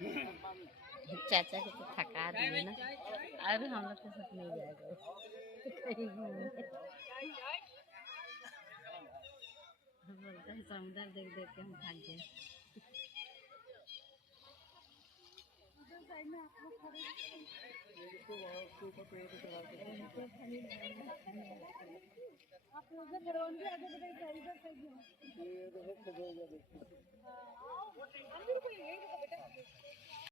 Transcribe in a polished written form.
चाचा को तो थका दिए ना, अब हम लोग के साथ नहीं जाएगा कहीं घूमने। बोलते हैं समुद्र देख देख के हम थक गए। आप लोग